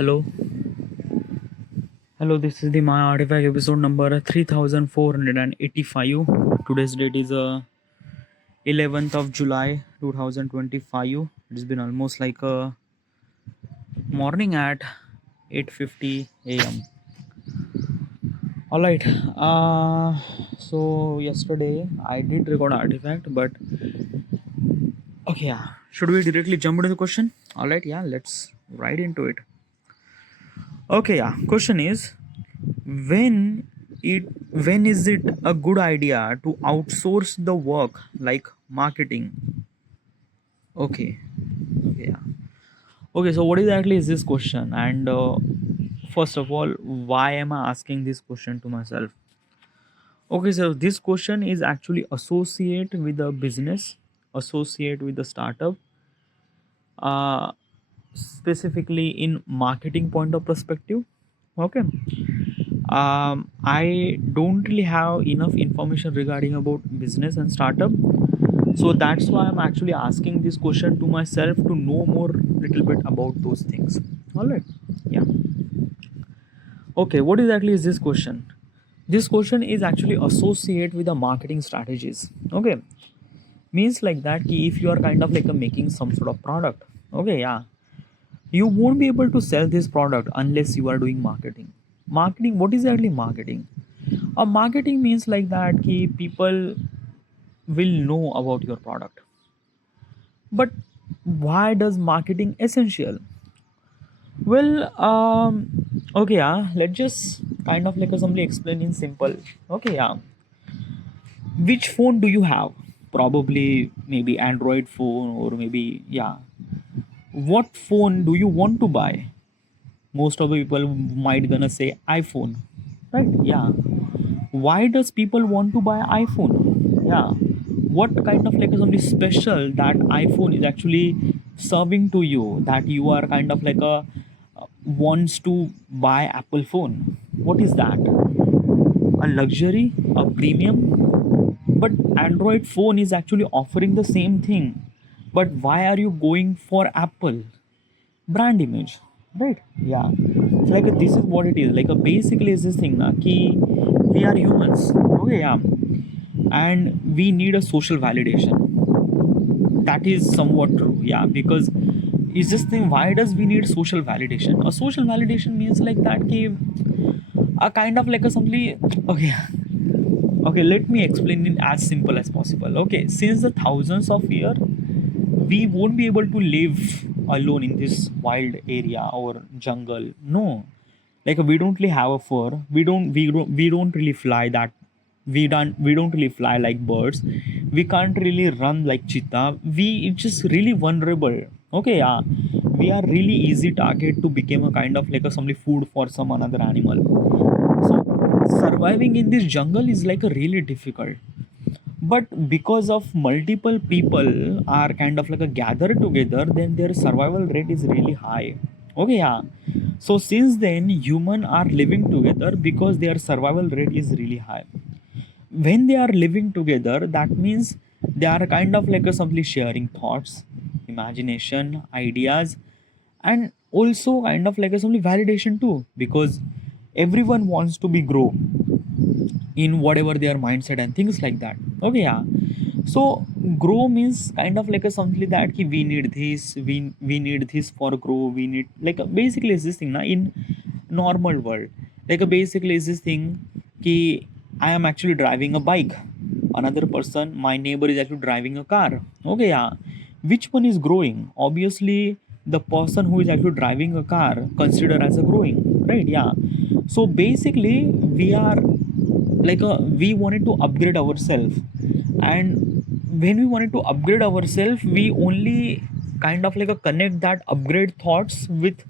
Hello, hello. This is the My Artifact episode number 3485. Today's date is 11th of July 2025. It's been almost like a morning at 8:50 a.m. All right. So yesterday I did record Artifact, but okay, yeah. Should we directly jump into the question? All right, yeah. Let's right into it. Okay, yeah. Question is when it when is it a good idea to outsource the work like marketing? Okay, yeah. Okay, so what exactly is this question? And first of all, why am I asking this question to myself? Okay, so this question is actually associate with the business, associate with the startup, uh, specifically in marketing point of perspective. Okay, I don't really have enough information regarding about business and startup, so that's why I'm actually asking this question to myself to know more little bit about those things. All right, yeah. Okay, what exactly is this question? This question is actually associate with the marketing strategies. Okay, means like that ki if you are kind of like a making some sort of product. Okay, yeah, you won't be able to sell this product unless you are doing marketing. What is actually marketing? Marketing means like that ki people will know about your product. But why does marketing essential? Well, okay, yeah. Let's just kind of like simply explain in simple. Okay, yeah. Which phone do you have? Probably maybe Android phone or maybe yeah. What phone do you want to buy? Most of the people might gonna say iPhone, right? Yeah. Why does people want to buy iPhone? Yeah, what kind of like something special that iPhone is actually serving to you that you are kind of like a wants to buy Apple phone? What is that? A luxury, a premium? But Android phone is actually offering the same thing. But why are you going for Apple? Brand image, right? Yeah, like this is what it is like basically is this thing na ki we are humans. Okay, yeah, and we need a social validation. That is somewhat true, yeah, because is this thing, why does we need social validation? A social validation means like that ki a kind of like a simply okay. Okay, let me explain it as simple as possible. Okay, since the thousands of years we won't be able to live alone in this wild area or jungle. No, like we don't really have a fur. We don't really fly that. We don't really fly like birds. We can't really run like cheetah. We just really vulnerable. Okay, yeah, we are really easy target to become a kind of like a some food for some another animal. So surviving in this jungle is like a really difficult, but because of multiple people are kind of like a gather together, then their survival rate is really high. Okay, yeah. So since then human are living together because their survival rate is really high. When they are living together, that means they are kind of like a simply sharing thoughts, imagination, ideas, and also kind of like a simply validation too, because everyone wants to be grow in whatever their mindset and things like that. Okay, yeah. So grow means kind of like a something that ki we need this, we need this for grow, we need like basically is this thing na in normal world, like basically is this thing ki I am actually driving a bike, another person, my neighbor is actually driving a car. Okay, yeah, which one is growing? Obviously the person who is actually driving a car considered as a growing, right? Yeah. So basically we are like we wanted to upgrade ourselves, and when we wanted to upgrade ourselves we only kind of like a connect that upgrade thoughts with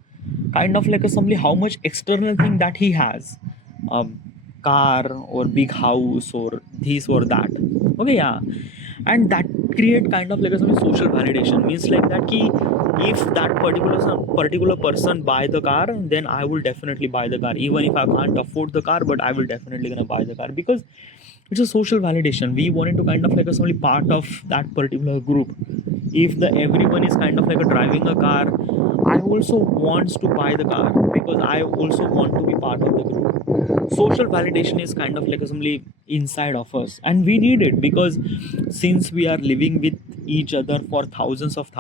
kind of like a somebody how much external thing that he has, a car or big house or this or that. Okay, yeah, and that create kind of like a some social validation, means like that key, if that particular person buy the car, then I will definitely buy the car even if I can't afford the car, but I will definitely gonna buy the car because it's a social validation. We wanted to kind of like a only part of that particular group. If the everyone is kind of like a driving a car, I also wants to buy the car because I also want to be part of the group. Social validation is kind of like assembly inside of us, and we need it because since we are living with each other for thousands of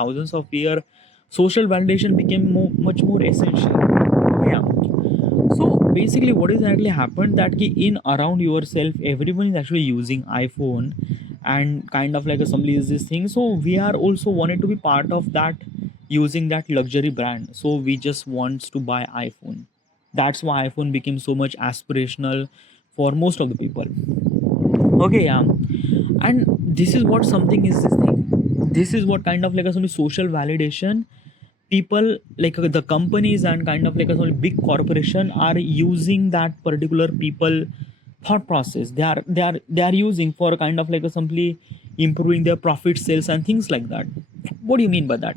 years, social validation became much more essential. Yeah. So basically, what is actually happened that ki in around yourself, everyone is actually using iPhone, and kind of like somebody is this thing. So we are also wanted to be part of that, using that luxury brand. So we just wants to buy iPhone. That's why iPhone became so much aspirational for most of the people. Okay, yeah, and this is what something is this thing. This is what kind of like a some social validation people like the companies and kind of like a some big corporation are using that particular people thought process. They are using for kind of like a simply improving their profit sales and things like that. What do you mean by that?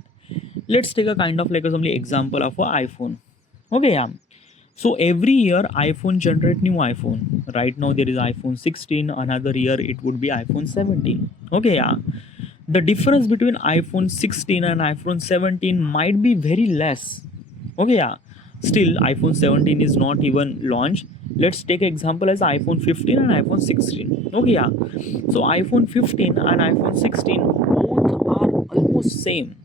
Let's take a kind of like a simply example of a iPhone. Okay, yeah. So every year iPhone generate new iPhone. Right now there is iPhone 16. Another year it would be iPhone 17. Okay, yeah. The difference between iPhone 16 and iPhone 17 might be very less. Okay, yeah. Still, iPhone 17 is not even launched. Let's take example as iPhone 15 and iPhone 16. Okay, yeah. So iPhone 15 and iPhone 16 both are almost same.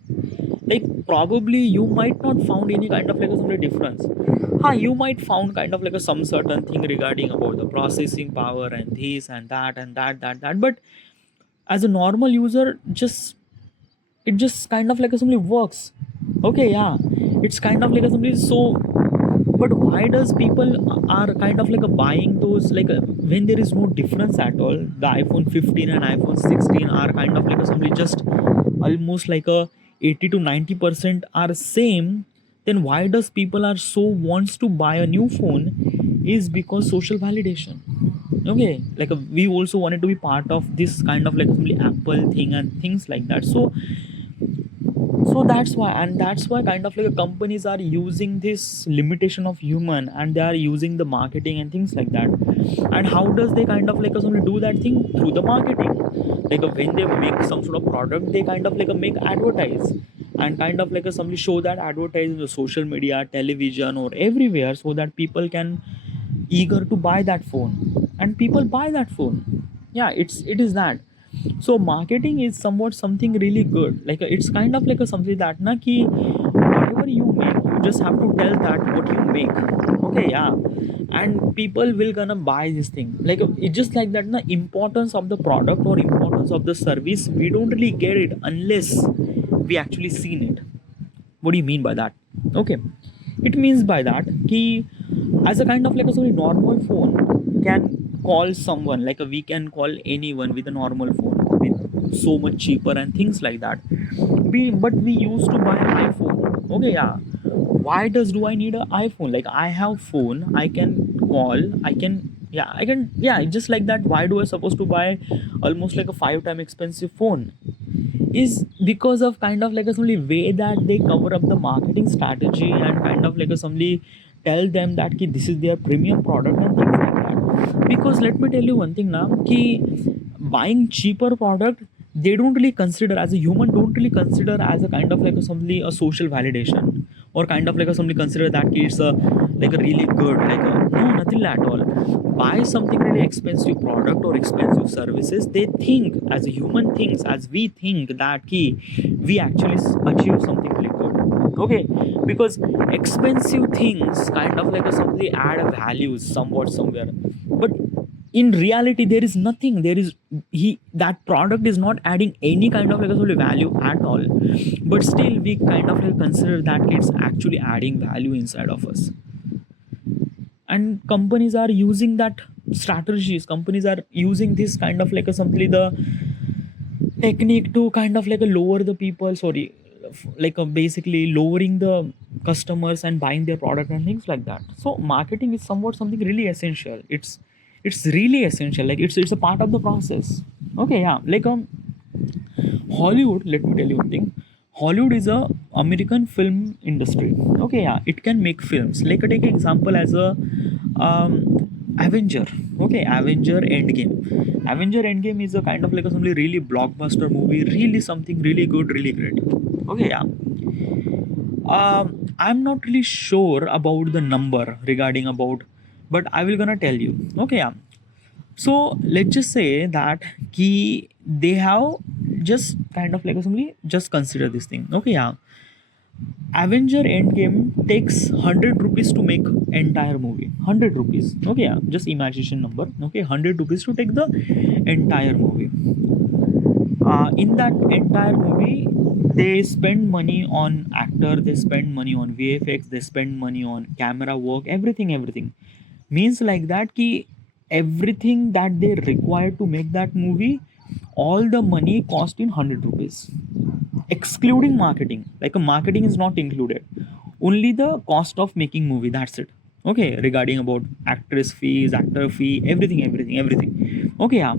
Like probably you might not found any kind of like a some difference. You might found kind of like a some certain thing regarding about the processing power and this and that, but as a normal user, just it just kind of like a simply works. Okay, yeah, it's kind of like a simply so. But why does people are kind of like a buying those like when there is no difference at all? The iPhone 15 and iPhone 16 are kind of like a simply just almost like a 80 to 90% are same. Then why does people are so wants to buy a new phone? Is because social validation. Okay, like we also wanted to be part of this kind of like simply Apple thing and things like that. So that's why, and that's why kind of like companies are using this limitation of human, and they are using the marketing and things like that. And how does they kind of like somebody do that thing? Through the marketing. Like when they make some sort of product, they kind of like make advertise, and kind of like somebody show that advertise in the social media, television, or everywhere, so that people can eager to buy that phone, and people buy that phone. Yeah, it is that. So marketing is somewhat something really good. Like it's kind of like a something that na ki whatever you make, you just have to tell that what you make. Okay, yeah, and people will gonna buy this thing. Like it's just like that na, importance of the product or importance of the service, we don't really get it unless we actually seen it. What do you mean by that? Okay, it means by that ki as a kind of like a sort of normal phone can call someone, like we can call anyone with a normal phone with so much cheaper and things like that. But we used to buy an iPhone. Okay, yeah. Why do I need an iPhone? Like I have phone, I can call, I can, yeah, just like that. Why do I supposed to buy almost like a 5 time expensive phone? Is because of kind of like a only way that they cover up the marketing strategy, and kind of like a somebody tell them that ki this is their premium product and things like that. Because let me tell you one thing now, ki buying cheaper product, they don't really consider, as a human don't really consider as a kind of like a somebody a social validation, or kind of like a somebody consider that ki it's a like a really good, like a no, nothing at all. Buy something really expensive product or expensive services, they think, as a human thinks, as we think that key, we actually achieve something really good. Okay, because expensive things kind of like a something add a values somewhat somewhere, but in reality there is nothing. There is he that product is not adding any kind of like a sort of value at all, but still we kind of like consider that it's actually adding value inside of us. And companies are using that strategies, companies are using this kind of like a simply the technique to kind of like a lower the people, sorry, like a basically lowering the customers and buying their product and things like that. So marketing is somewhat something really essential. It's really essential, like it's a part of the process. Okay, yeah, like Hollywood, let me tell you one thing. Hollywood is a American film industry. Okay, yeah, it can make films. Like take example as a Avenger. Okay, Avenger Endgame. Avenger Endgame is a kind of like a something really blockbuster movie, really something really good, really great. Okay, yeah. I'm not really sure about the number regarding about, but I will gonna tell you. Okay, yeah. So let's just say that they have just kind of like a something. Just consider this thing. Okay, yeah. Avenger Endgame takes 100 rupees to make entire movie. 100 rupees. Okay, yeah. Just imagination number. Okay, 100 rupees to take the entire movie. In that entire movie, they spend money on actor, they spend money on VFX, they spend money on camera work, everything. Means like that ki everything that they require to make that movie, all the money cost in 100 rupees, excluding marketing. Like a marketing is not included, only the cost of making movie. That's it. Okay, regarding about actress fees, actor fee, everything. Okay, yeah.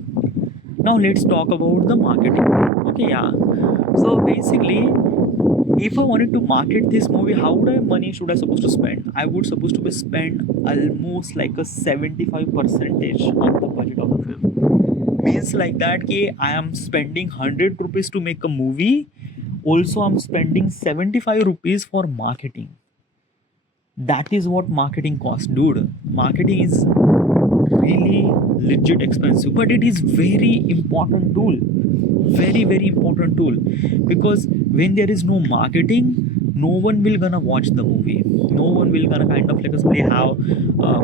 Now let's talk about the marketing. Okay, yeah. So basically, if I wanted to market this movie, how would I money should I supposed to spend? I would supposed to be spend almost like a 75 percentage of the budget of the film. Means like that ki I am spending 100 rupees to make a movie. Also, I'm spending 75 rupees for marketing. That is what marketing costs, dude. Marketing is really legit expensive, but it is very important tool, very important tool, because when there is no marketing, no one will gonna watch the movie, no one will gonna kind of like us play how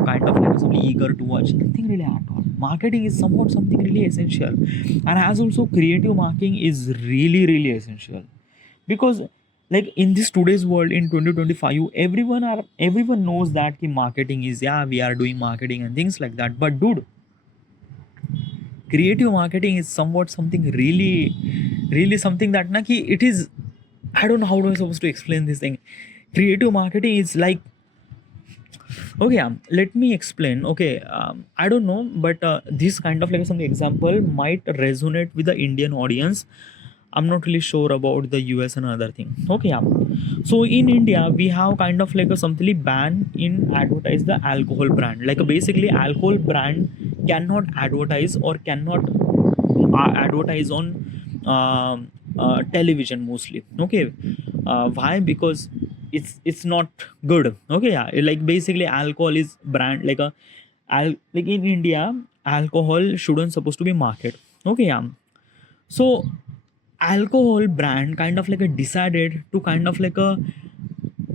kind of like us only eager to watch, nothing really at all. Marketing is somewhat something really essential, and as also creative marketing is really essential, because like in this today's world in 2025, everyone knows that ki marketing is, yeah, we are doing marketing and things like that, but dude, creative marketing is somewhat something really something that na ki it is, I don't know how do I supposed to explain this thing. Creative marketing is like, okay, let me explain. Okay, I don't know, but this kind of like some example might resonate with the Indian audience. I'm not really sure about the US and other thing. Okay, yeah. So in India, we have kind of like a something ban in advertise the alcohol brand. Like basically, alcohol brand cannot advertise or cannot advertise on television mostly. Okay, why? Because it's not good. Okay, yeah. Like basically, alcohol is brand like a like in India, alcohol shouldn't supposed to be market. Okay, yeah. So alcohol brand kind of like a decided to kind of like a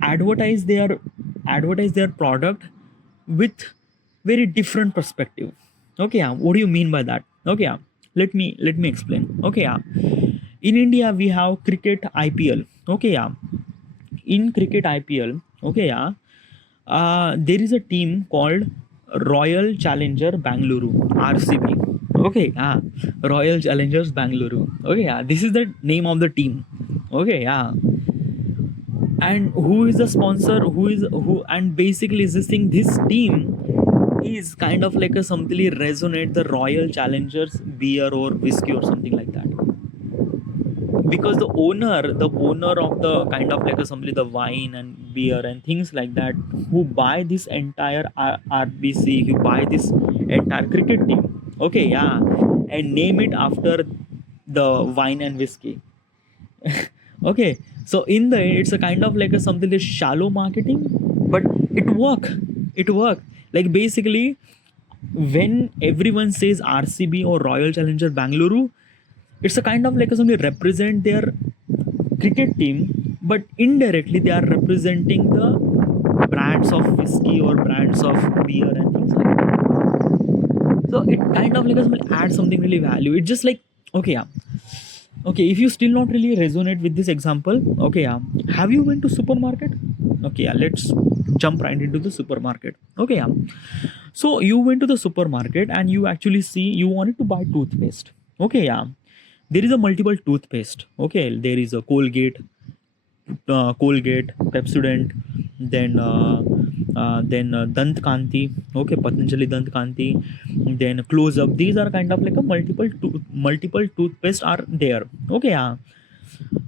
advertise their advertise their product with very different perspective. Okay, yeah. What do you mean by that? Okay, yeah. Let me explain. Okay, yeah. In India, we have cricket IPL. Okay, yeah. In cricket IPL, okay, yeah. There is a team called Royal Challenger Bangalore, RCB. Okay, yeah. Royal Challengers Bangalore. Okay, yeah. This is the name of the team. Okay, yeah. And who is the sponsor? Who? And basically, is this thing? This team is kind of like a something resonate the Royal Challengers beer or whiskey or something like that, because the owner of the kind of like a something the wine and beer and things like that, who buy this entire RBC, who buy this entire cricket team. Okay, yeah, and name it after the wine and whiskey. Okay, so in the end, it's a kind of like a something like shallow marketing, but it work like basically, when everyone says RCB or Royal Challenger Bangalore, it's a kind of like a something represent their cricket team, but indirectly they are representing the brands of whiskey or brands of beer and things like that. So it kind of like a something add something really value. It's just like, okay, yeah. Okay, if you still not really resonate with this example, okay, yeah. Have you went to supermarket? Okay, yeah. Let's jump right into the supermarket. Okay, yeah. So you went to the supermarket and you actually see you wanted to buy toothpaste. Okay, yeah. There is a multiple toothpaste. Okay, there is a Colgate, Pepsodent, then Dant Kanti, okay, Patanjali Dant Kanti, then Close Up. These are kind of like a multiple toothpaste are there. Okay, yeah.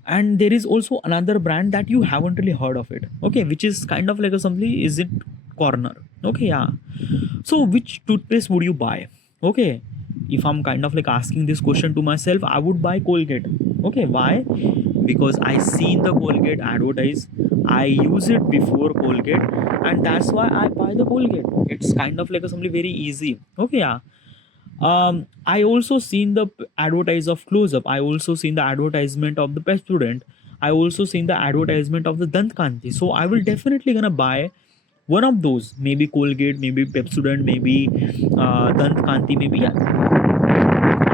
And there is also another brand that you haven't really heard of it. Okay, which is kind of like a something. Is it Corner? Okay, yeah. So which toothpaste would you buy? Okay, if I'm kind of like asking this question to myself, I would buy Colgate. Okay, why? Because I seen the Colgate advertise, I use it before Colgate, and that's why I buy the Colgate. It's kind of like a something very easy. Okay, yeah. I also seen the advertise of Close Up. I also seen the advertisement of the Pet Student. I also seen the advertisement of the Dant Kanti. So I will definitely gonna buy one of those. Maybe Colgate, maybe Pepsodent, maybe Dant Kanti, maybe, yeah.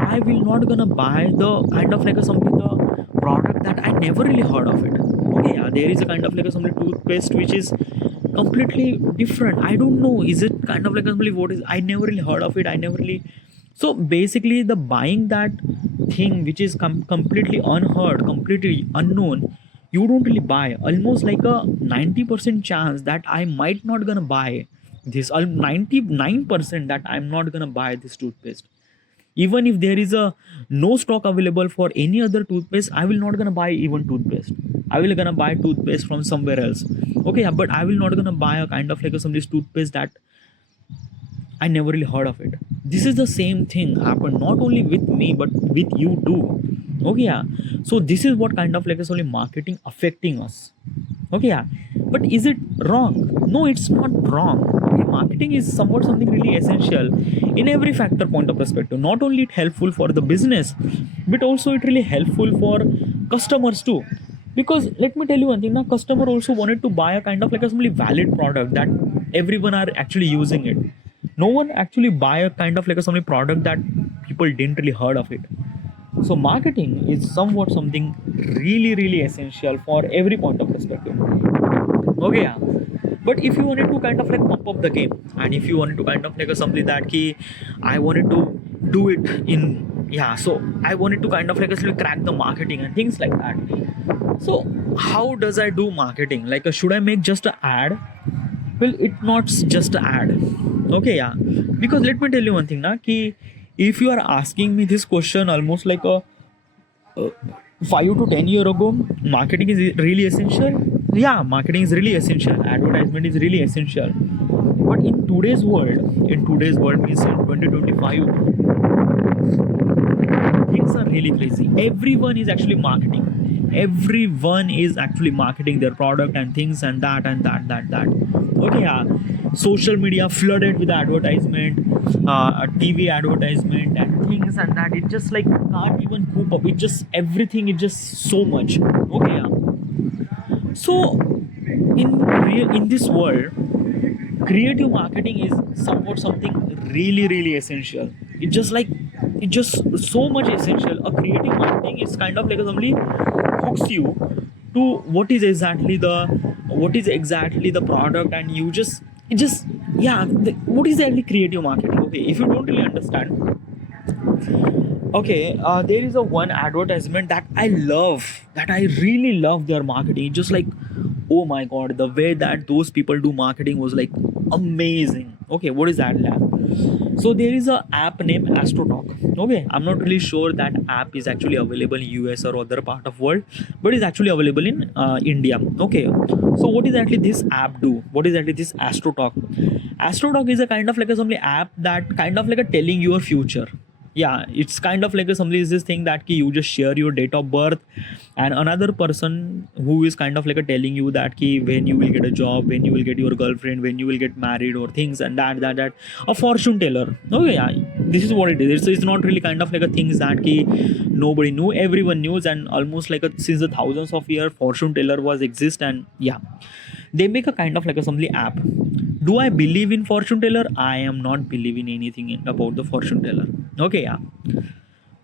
I will not gonna buy the kind of like a something the product that I never really heard of it. Okay, yeah, there is a kind of like a something toothpaste which is completely different. I don't know. Is it kind of like a something what is? I never really heard of it. I never really. So basically, the buying that thing which is completely unheard, completely unknown, you don't really buy. Almost like a 90% chance that I might not gonna buy this. 99% that I'm not gonna buy this toothpaste. Even if there is a no stock available for any other toothpaste, I will not gonna buy even toothpaste. I will gonna buy toothpaste from somewhere else. Okay, yeah, but I will not gonna buy a kind of like a some this toothpaste that I never really heard of it. This is the same thing happened not only with me but with you too. Okay, yeah. So this is what kind of like is only marketing affecting us. Okay, yeah. But is it wrong? No, it's not wrong. Okay, marketing is somewhat something really essential in every factor point of perspective. Not only it helpful for the business, but also it really helpful for customers too. Because let me tell you one thing, now customer also wanted to buy a kind of like a simply valid product that everyone are actually using it. No one actually buy a kind of like a something product that people didn't really heard of it. So marketing is somewhat something really essential for every point of perspective. Okay, yeah. But if you wanted to kind of like pump up the game, and if you wanted to kind of like a something that key, I wanted to do it in, yeah. So I wanted to kind of like actually crack the marketing and things like that. So how does I do marketing? Like, should I make just an ad? Well, it's not just an ad. Okay, yeah. Because let me tell you one thing, na, ki if you are asking me this question almost like a 5 to 10 year ago, marketing is really essential. Yeah, marketing is really essential. Advertisement is really essential. But in today's world means in 2025, things are really crazy. Everyone is actually marketing. Everyone is actually marketing their product and things and that and that. Okay, yeah. Social media flooded with advertisement, TV advertisement and things and that. It just like can't even cope up. It just everything is just so much. Okay, yeah. So in this world, creative marketing is somewhat something really essential. It's just so much essential. A creative marketing is kind of like a somebody hooks you to what is exactly the product, and you just it just yeah what is exactly creative marketing. Okay, if you don't really understand, okay, there is a one advertisement that I love, that I really love their marketing. It's just like, oh my god, the way that those people do marketing was like amazing. Okay, what is that app? So there is a app named AstroTalk. Okay, I'm not really sure that app is actually available in US or other part of world, but it's actually available in India. Okay, so what is actually this app do? What is actually this AstroTalk? AstroTalk is a kind of like a something app that kind of like a telling your future. Yeah, it's kind of like a something is this thing that ki you just share your date of birth, and another person who is kind of like a telling you that ki when you will get a job, when you will get your girlfriend, when you will get married or things and that a fortune teller. Okay, yeah, this is what it is. It's not really kind of like a things that ki nobody knew, everyone knew, and almost like since the thousands of years fortune teller was exist. And yeah, they make a kind of like a something app. Do I believe in fortune teller? I am not believing anything about the fortune teller. Okay, yeah.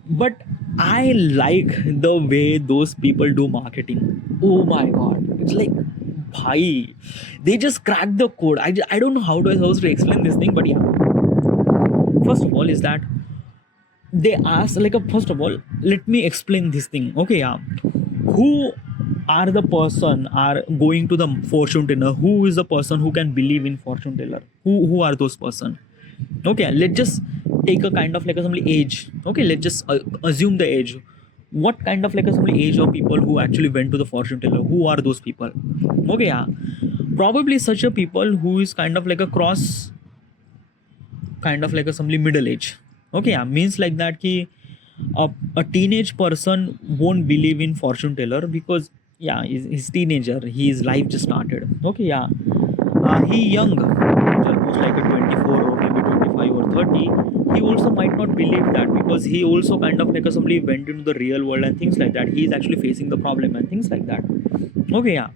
But I like the way those people do marketing. Oh my god. It's like, bhai, they just crack the code. I don't know how do I supposed to explain this thing, but yeah. First of all, is that they ask like a first of all, let me explain this thing. Okay, yeah. Who are the person are going to the fortune teller? Who is the person who can believe in fortune teller? Who are those person? Okay, let's just take a kind of like a some age. Okay, let's just assume the age. What kind of like a some age of people who actually went to the fortune teller? Who are those people? Okay, yeah. probably such a people who is kind of like a cross, kind of like a somebody middle age. Okay, yeah, means like that ki a teenage person won't believe in fortune teller because yeah, he's teenager, his life just started. Okay, yeah, he young, he's almost like a 24 or maybe 25 or 30. He also might not believe that because he also kind of like a somebody went into the real world and things like that. He is actually facing the problem and things like that. Okay, yeah,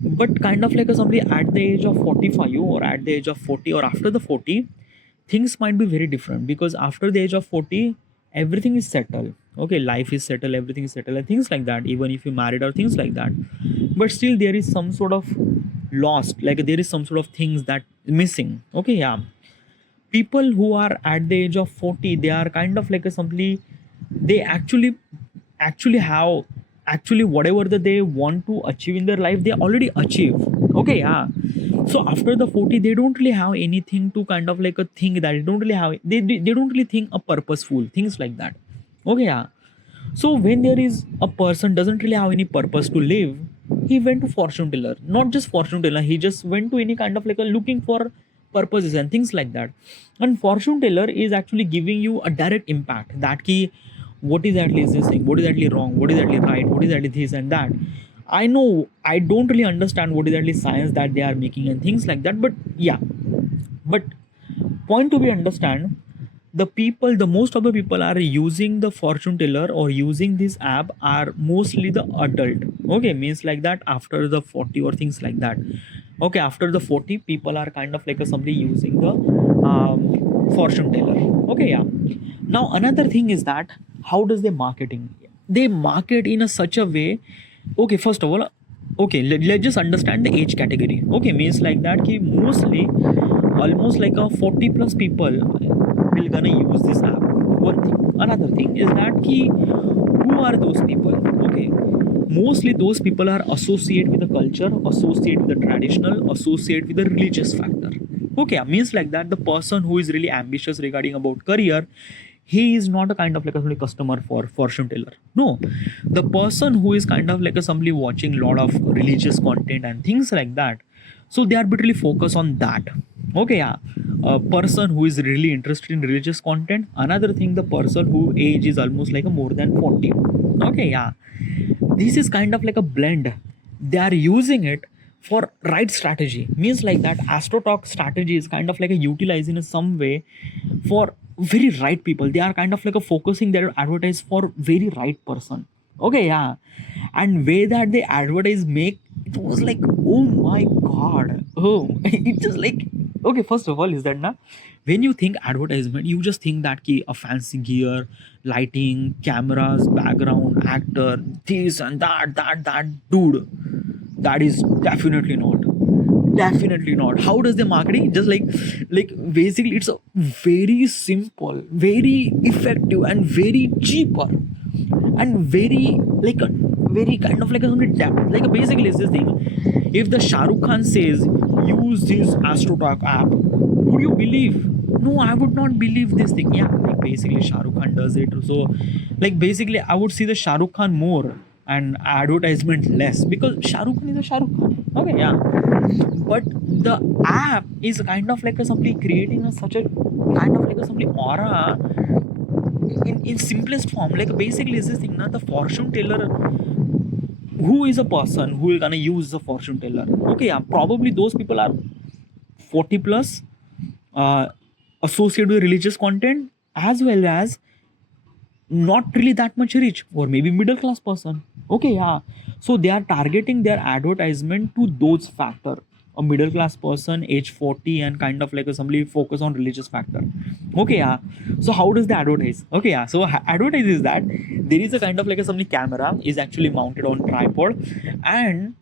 but kind of like a somebody at the age of 45 or at the age of 40 or after the 40, things might be very different because after the age of 40 everything is settled. Okay, life is settled, everything is settled and things like that, even if you married or things like that. But still there is some sort of lost, like there is some sort of things that missing. Okay, yeah, people who are at the age of 40, they are kind of like a simply, they actually have, actually whatever that they want to achieve in their life they already achieve. Okay, yeah, so after the 40 they don't really have anything to kind of like a thing that they don't really have, they don't really think a purposeful things like that. Okay, yeah, so when there is a person doesn't really have any purpose to live, he went to fortune teller. Not just fortune teller, he just went to any kind of like a looking for purposes and things like that. And fortune teller is actually giving you a direct impact that key, what is actually this thing, what is actually wrong, what is actually right, what is actually this and that. I know I don't really understand what is actually science that they are making and things like that, but yeah, but point to be understand, the people, the most of the people are using the fortune teller or using this app are mostly the adult. Okay, means like that after the 40 or things like that. Okay, after the 40 people are kind of like a somebody using the fortune teller. Okay, yeah, now another thing is that how does they marketing, they market in a such a way. Okay, first of all, okay, let's just understand the age category. Okay, means like that ki mostly almost like a 40 plus people will gonna use this app. One thing, another thing is that ki who are those people. Okay, mostly those people are associated with the culture, associated with the traditional, associated with the religious factor. Okay, means like that the person who is really ambitious regarding about career, he is not a kind of like a somebody customer for fortune teller. No, the person who is kind of like a somebody watching a lot of religious content and things like that, so they are literally focused on that. Okay, yeah, a person who is really interested in religious content, another thing the person who age is almost like a more than 40. Okay, yeah, this is kind of like a blend, they are using it for right strategy. Means like that astrotalk strategy is kind of like a utilizing in some way for very right people. They are kind of like a focusing their advertise for very right person. Okay, yeah, and way that they advertise make it was like, oh my god, oh it just like, okay, first of all is that now when you think advertisement you just think that ki a fancy gear, lighting, cameras, background, actor, this and that dude, that is definitely not, definitely not. How does the marketing just like basically it's a very simple, very effective and very cheaper and very like a very kind of like a something depth. Like basically is this thing, if the Shah Rukh Khan says use this astrotalk app, would you believe? No, I would not believe this thing. Yeah, like basically Shah Rukh Khan does it, so like basically I would see the Shah Rukh Khan more and advertisement less because Shah Rukh Khan is a Shah Rukh Khan. Okay, yeah, but the app is kind of like a somebody creating a, such a kind of like a somebody aura in simplest form. Like basically is this thing now, the fortune teller, who is a person who is gonna use the fortune teller. Okay, yeah, probably those people are 40 plus, uh, associated with religious content, as well as not really that much rich or maybe middle class person. Okay, yeah, so they are targeting their advertisement to those factor, a middle class person age 40 and kind of like a somebody focus on religious factor. Okay, yeah, so how does they advertise? Okay, yeah, so advertise is that there is a kind of like a somebody camera is actually mounted on tripod and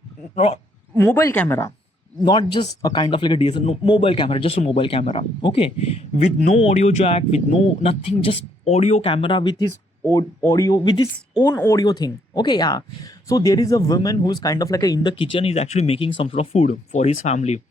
mobile camera, not just a kind of like a DSL, no, mobile camera, just a mobile camera. Okay, with no audio jack, with no nothing, just audio camera with his audio, with his own audio thing. Okay, yeah, so there is a woman who's kind of like in the kitchen is actually making some sort of food for his family.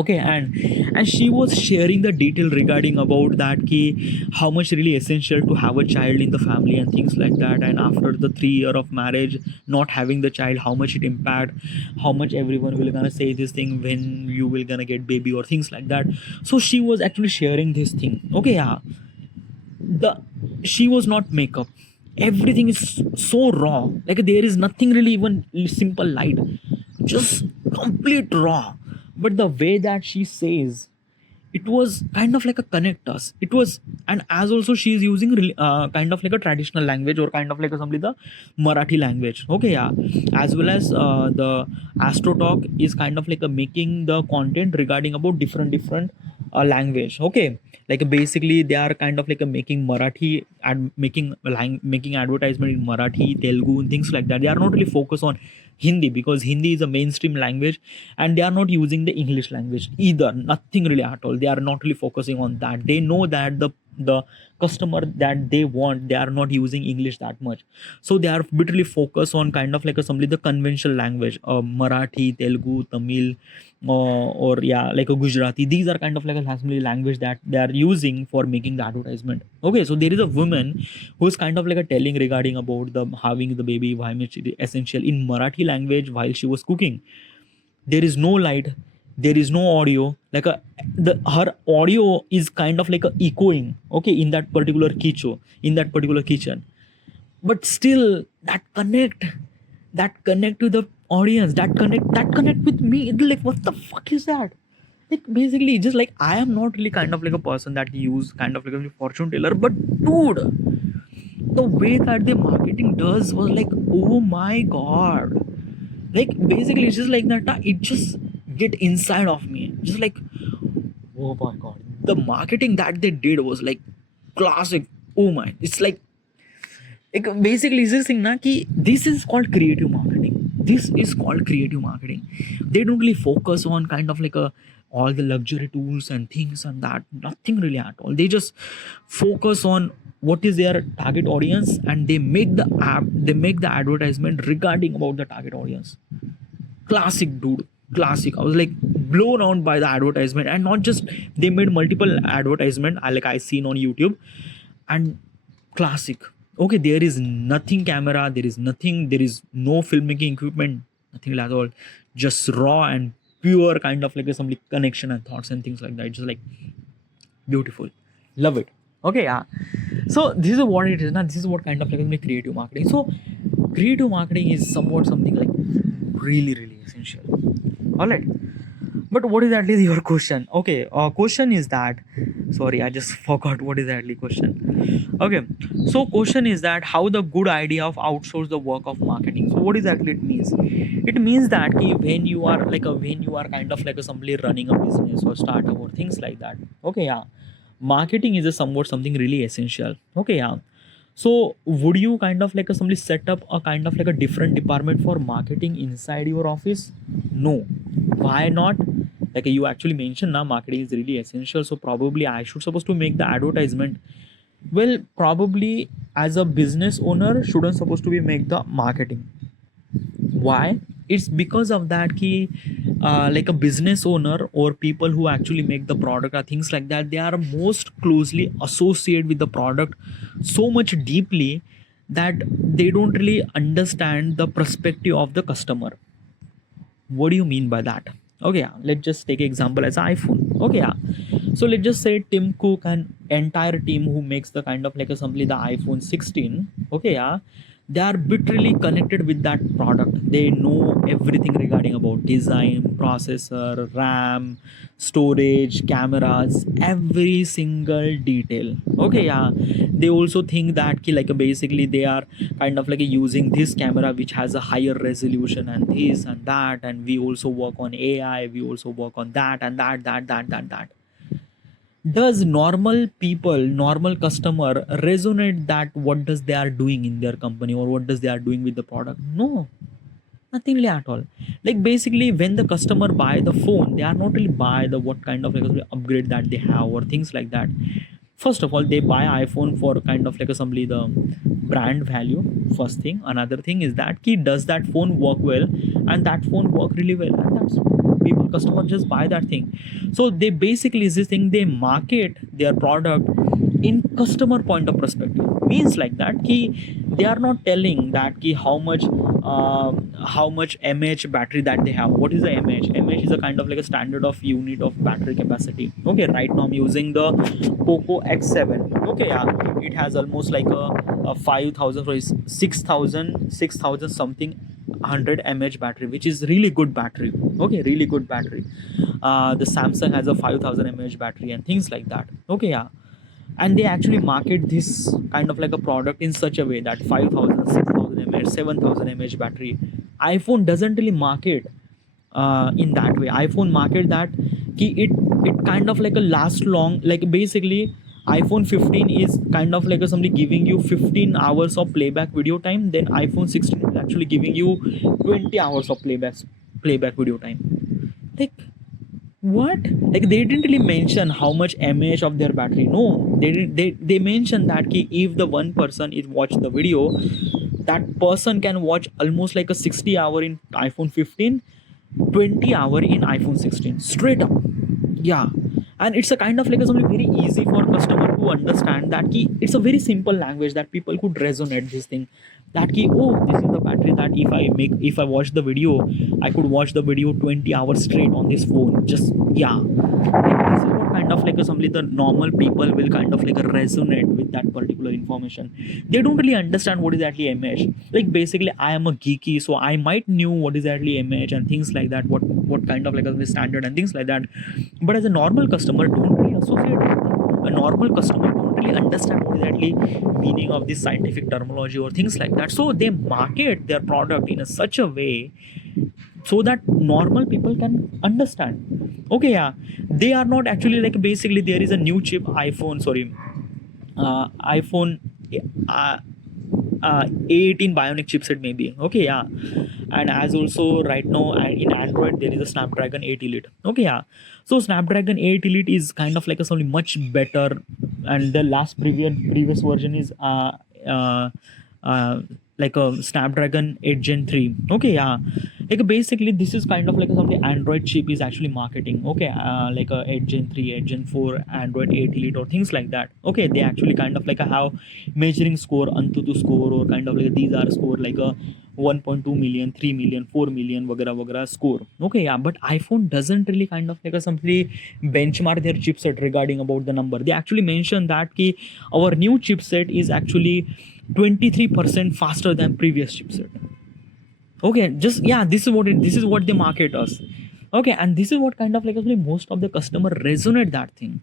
okay. And she was sharing the detail regarding about that key, how much really essential to have a child in the family and things like that, and after the 3 year of marriage not having the child, how much it impact, how much everyone will gonna say this thing when you will gonna get baby or things like that. So she was actually sharing this thing, okay. Yeah, the she was not makeup, everything is so raw, like there is nothing really even simple light, just complete raw. But the way that she says, it was kind of like a connect us, it was. And as also she is using kind of like a traditional language, or kind of like a simply the Marathi language, okay. Yeah, as well as the Astro Talk is kind of like a making the content regarding about different language, okay. Like basically they are kind of like a making Marathi and making advertisement in Marathi, Telugu and things like that. They are not really focused on Hindi, because Hindi is a mainstream language, and they are not using the English language either, nothing really at all. They are not really focusing on that. They know that the customer that they want, they are not using English that much. So they are literally focused on kind of like a simply the conventional language, Marathi, Telugu, Tamil, or yeah, like a Gujarati. These are kind of like a assembly language that they are using for making the advertisement, okay. So there is a woman who is kind of like a telling regarding about the having the baby, why much it is essential in Marathi language while she was cooking. There is no light, there is no audio, like a the her audio is kind of like a echoing, okay, in that particular kitchen, in that particular kitchen. But still that connect to the audience, that connect with me. It's like, what the fuck is that? Like basically just like, I am not really kind of like a person that use kind of like a fortune teller, but dude, the way that the marketing does was like, oh my god. Like basically it's just like that, it just get inside of me, just like, oh my god, the marketing that they did was like classic. Oh my, it's like basically it's this thing na ki, this is called creative marketing. This is called creative marketing. They don't really focus on kind of like a all the luxury tools and things and that, nothing really at all. They just focus on what is their target audience, and they make the app, they make the advertisement regarding about the target audience. Classic, dude, classic. I was like blown out by the advertisement. And not just, they made multiple advertisement, I seen on YouTube. And classic, okay, there is nothing camera, there is nothing, there is no filmmaking equipment, nothing at all, just raw and pure kind of like some like connection and thoughts and things like that, just like beautiful, love it, okay. Yeah, so this is what it is now. This is what kind of like creative marketing. So creative marketing is somewhat something like really essential, all right. But what is actually your question? Okay, question is that, sorry, I just forgot what is actually question. Okay, so question is that how the good idea of outsource the work of marketing. So what exactly it means? It means that when you are like when you are kind of like a somebody running a business or startup or things like that. Okay, yeah, marketing is a somewhat something really essential. Okay, yeah. So would you kind of like a somebody set up a kind of like a different department for marketing inside your office? No. Why not? Like you actually mentioned now, marketing is really essential. So probably I should supposed to make the advertisement. Well, probably as a business owner, shouldn't supposed to be make the marketing. Why? It's because of that key, like a business owner or people who actually make the product or things like that, they are most closely associated with the product so much deeply that they don't really understand the perspective of the customer. What do you mean by that? Okay, yeah, let's just take example as iPhone. Okay, yeah, so let's just say Tim Cook and entire team who makes the kind of like assembly the iPhone 16. Okay, yeah, they are literally connected with that product. They know everything regarding about design, processor, RAM, storage, cameras, every single detail. Okay, yeah, they also think that like basically they are kind of like using this camera which has a higher resolution and this and that, and we also work on AI, we also work on that and that. Does normal people, normal customer resonate that what does they are doing in their company or what does they are doing with the product? No, nothing really at all. Like basically when the customer buy the phone, they are not really buy the what kind of like upgrade that they have or things like that. First of all, they buy iPhone for kind of like assembly the brand value, first thing. Another thing is that key, does that phone work well, and that phone work really well, and that's people customer just buy that thing. So they basically is this thing, they market their product in customer point of perspective. Means like that ki they are not telling that ki how much mAh battery that they have. What is the mAh is a kind of like a standard of unit of battery capacity. Okay, right now I'm using the Poco X7. Okay, yeah, it has almost like a 5000 sorry 6000 something 100 mAh battery, which is really good battery. Okay, really good battery. The Samsung has a 5000 mAh battery and things like that. Okay, yeah, and they actually market this kind of like a product in such a way that 5000, 6000 mAh, 7000 mAh battery. iPhone doesn't really market in that way. iPhone market that ki it kind of like a last long, like basically iPhone 15 is kind of like a somebody giving you 15 hours of playback video time, then iPhone 16 is actually giving you 20 hours of playback video time. Like what? Like they didn't really mention how much mAh of their battery. No, they mentioned that ki if the one person is watch the video, that person can watch almost like a 60 hour in iPhone 15, 20 hour in iPhone 16 straight up. Yeah, and it's a kind of like a something very easy for customer to understand that key. It's a very simple language that people could resonate this thing, that key, oh, this is the battery that if I watch the video, I could watch the video 20 hours straight on this phone. Just yeah, like this is what kind of like a something the normal people will kind of like a resonate with that particular information. They don't really understand what is actually mAh. Like basically I am a geeky, so I might knew what is actually mAh and things like that, what kind of like a standard and things like that. But as a normal customer don't really associate with them. A normal customer don't really understand what is actually meaning of this scientific terminology or things like that. So they market their product in a such a way so that normal people can understand. Okay, yeah, they are not actually like basically there is a new chip iPhone uh, 18 bionic chipset maybe. Okay, yeah, and as also right now in Android there is a Snapdragon 8 Elite. Okay, yeah, so Snapdragon 8 Elite is kind of like a something much better, and the last previous version is uh, uh, like a Snapdragon 8 Gen 3. Okay, yeah, like basically this is kind of like something Android chip is actually marketing. Okay, like a 8 Gen 3, 8 Gen 4, Android 8 Elite or things like that. Okay, they actually kind of like have measuring score, Antutu score, or kind of like these are score like a 1.2 million, 3 million, 4 million वगैरह वगैरह score. Okay, yeah, but iPhone doesn't really kind of like a simply benchmark their chipset regarding about the number. They actually mention that ki our new chipset is actually 23% faster than previous chipset. Okay, just yeah, this is what they market us. Okay, and this is what kind of like actually most of the customer resonate that thing.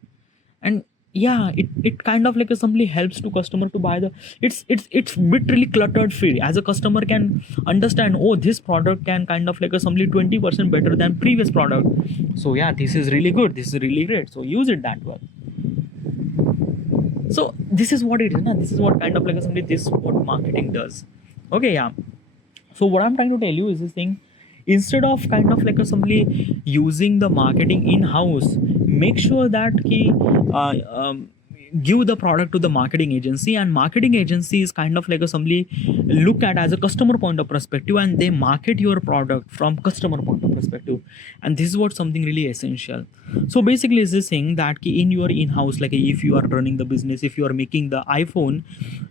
And yeah, it kind of like simply helps to customer to buy the, it's bit really cluttered free, as a customer can understand, oh, this product can kind of like a simply 20% better than previous product. So yeah, this is really good, this is really great, so use it that well. So this is what it is, na? This is what kind of like simply this what marketing does. Okay, yeah, so what I'm trying to tell you is this thing, instead of kind of like a simply using the marketing in house, make sure that ki, give the product to the marketing agency, and marketing agency is kind of like a simply look at as a customer point of perspective, and they market your product from customer point of perspective. And this is what something really essential. So basically is this thing that ki in your in-house, like if you are running the business, if you are making the iPhone,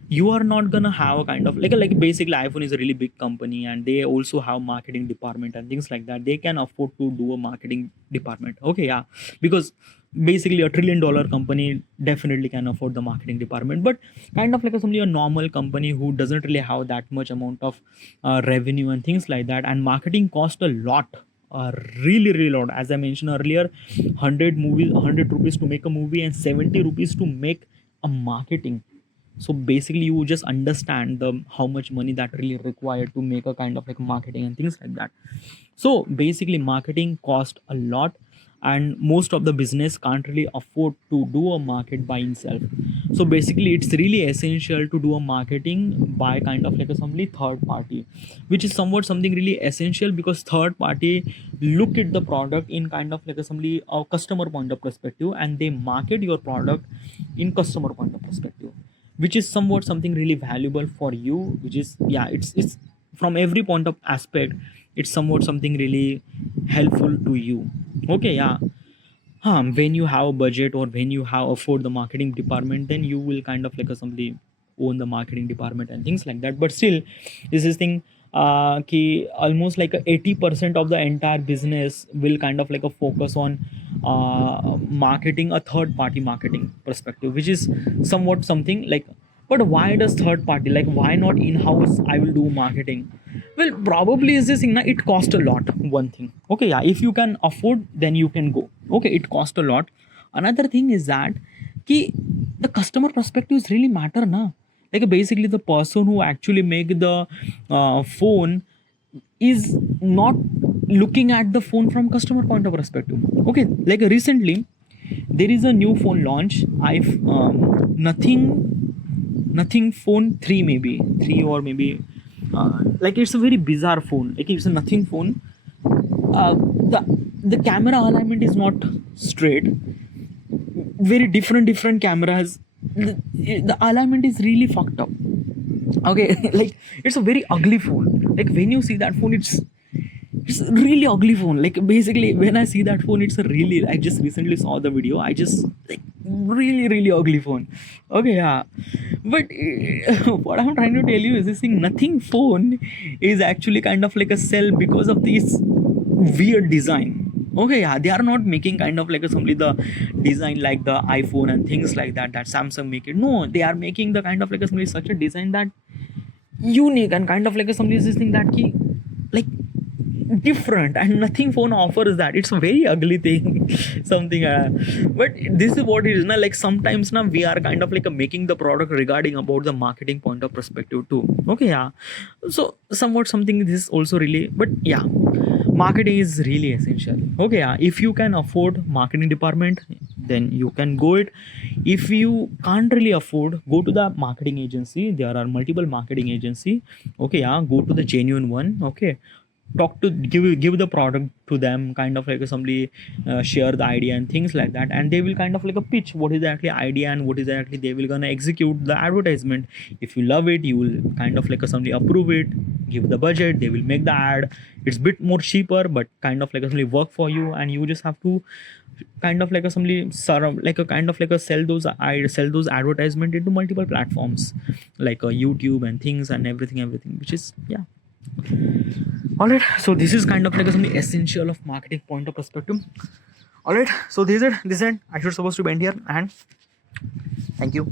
you are not gonna have a kind of like basically iPhone is a really big company, and they also have marketing department and things like that. They can afford to do a marketing department. Okay, yeah, because basically a $1 trillion company definitely can afford the marketing department. But kind of like simply a normal company who doesn't really have that much amount of revenue and things like that, and marketing cost a lot, really lot. As I mentioned earlier, 100 rupees to make a movie and 70 rupees to make a marketing. So basically you just understand the how much money that really required to make a kind of like marketing and things like that. So basically marketing cost a lot, and most of the business can't really afford to do a market by itself. So basically it's really essential to do a marketing by kind of like a somebody third party, which is somewhat something really essential, because third party look at the product in kind of like a somebody a customer point of perspective, and they market your product in customer point of perspective, which is somewhat something really valuable for you, which is yeah, it's from every point of aspect, it's somewhat something really helpful to you. Okay, yeah. When you have a budget or when you have afford the marketing department, then you will kind of like a simply own the marketing department and things like that. But still, this is thing ki almost like a 80% of the entire business will kind of like a focus on marketing, a third party marketing perspective, which is somewhat something like, but why does third party, like why not in-house I will do marketing? Well, probably is this thing na, it cost a lot, one thing. Okay, yeah, if you can afford, then you can go. Okay, it cost a lot. Another thing is that ki the customer perspectives really matter na. Like basically the person who actually make the phone is not looking at the phone from customer point of perspective. Okay, like recently there is a new phone launch. I've nothing phone 3, maybe 3, or maybe like it's a very bizarre phone. Like it's a nothing phone. The camera alignment is not straight. Very different cameras. The alignment is really fucked up. Okay, like it's a very ugly phone. Like when you see that phone, it's a really ugly phone. Like basically when I see that phone, it's a really, I just recently saw the video, I just like really ugly phone. Okay, yeah. But what I'm trying to tell you is this thing, nothing phone is actually kind of like a sell because of this weird design. Okay, yeah, they are not making kind of like a simply the design like the iPhone and things like that that Samsung make it. No, they are making the kind of like a simply such a design that unique and kind of like a somebody this thing that key like different, and nothing phone offers that. It's a very ugly thing. Something but this is what it is now. Like sometimes now we are kind of like making the product regarding about the marketing point of perspective too. Okay, yeah. So somewhat something this is also really, but yeah, marketing is really essential. Okay, yeah, if you can afford marketing department, then you can go it. If you can't really afford, go to the marketing agency. There are multiple marketing agency. Okay, yeah, go to the genuine one. Okay, talk to, give the product to them, kind of like somebody share the idea and things like that, and they will kind of like a pitch what is the actually idea and what is the actually they will gonna execute the advertisement. If you love it, you will kind of like a somebody approve it, give the budget, they will make the ad. It's bit more cheaper, but kind of like a somebody work for you, and you just have to kind of like a somebody surround, like a kind of like a sell those, I sell those advertisement into multiple platforms like a YouTube and things and everything, which is, yeah. All right, so this is kind of like something essential of marketing point of perspective. All right, so this is it. I should supposed to end here, and thank you.